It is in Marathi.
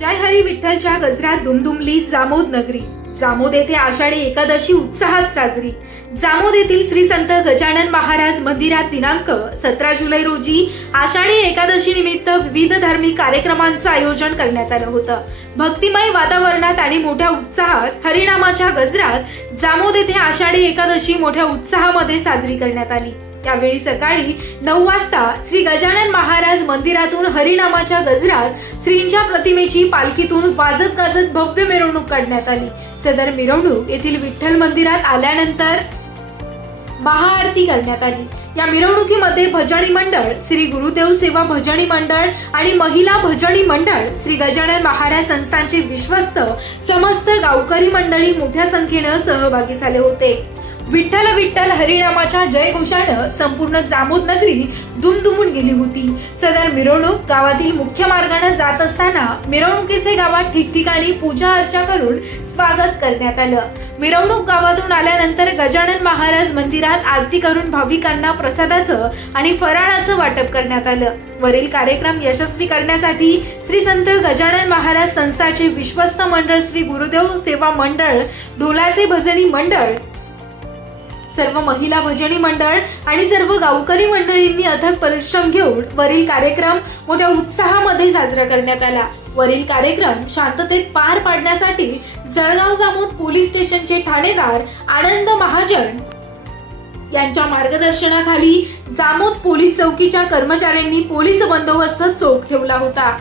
जय हरी विठ्ठलच्या गजरात दुमदुमली जामोद नगरी. जामोद येथे आषाढी एकादशी उत्साहात साजरी. जामोद येथील श्री संत गजानन महाराज मंदिरात दिनांक सतरा जुलै रोजी आषाढी एकादशी निमित्त विविध धार्मिक कार्यक्रमांचं आयोजन करण्यात आलं होतं. भक्तिमय वातावरणात आणि मोठ्या उत्साहात हरिनामाच्या गजरात जामोद येथे आषाढी एकादशी मोठ्या उत्साहामध्ये साजरी करण्यात आली. त्यावेळी सकाळी नऊ वाजता श्री गजानन महाराज मंदिरातून हरिनामाच्या गजरात श्रींच्या प्रतिमेची पालखीतून वाजत गाजत भव्य मिरवणूक काढण्यात आली. सदर मिरवणूक येथील विठ्ठल मंदिरात आल्यानंतर महाआरती करण्यात आली. या मिरवणुकीमध्ये भजनी मंडळ श्री गुरुदेव सेवा भजनी मंडळ आणि महिला भजनी मंडळ श्री गजानन महाराज संस्थांचे विश्वस्त समस्त गावकरी मंडळी मोठ्या संख्येनं सहभागी झाले होते. विठ्ठल विठ्ठल हरिनामाच्या जयघोषानं संपूर्ण जामोद नगरी दुमदुमून गेली होती. सदर मिरवणूक गावातील मुख्य मार्गाने जात असताना मिरवणुकीचे गावात ठिकठिकाणी पूजा अर्चा करून स्वागत करण्यात आलं. मिरवणूक गावातून आल्यानंतर गजानन महाराज मंदिरात आरती करून भाविकांना प्रसादाचं आणि फराळाचं वाटप करण्यात आलं. वरील कार्यक्रम यशस्वी करण्यासाठी श्री संत गजानन महाराज संस्थाचे विश्वस्त मंडळ श्री गुरुदेव सेवा मंडळ ढोलाचे भजनी मंडळ सर्व महिला भजनी मंडळ आणि सर्व गावकरी मंडळींनी अथक परिश्रम घेऊन वरील कार्यक्रम मोठ्या उत्साहामध्ये साजरा करण्यात आला. वरील कार्यक्रम शांततेत पार पाडण्यासाठी जळगाव जामोद पोलीस स्टेशनचे ठाणेदार आनंद महाजन यांच्या मार्गदर्शनाखाली जामोद पोलीस चौकीच्या कर्मचाऱ्यांनी पोलीस बंदोबस्त चोख ठेवला होता.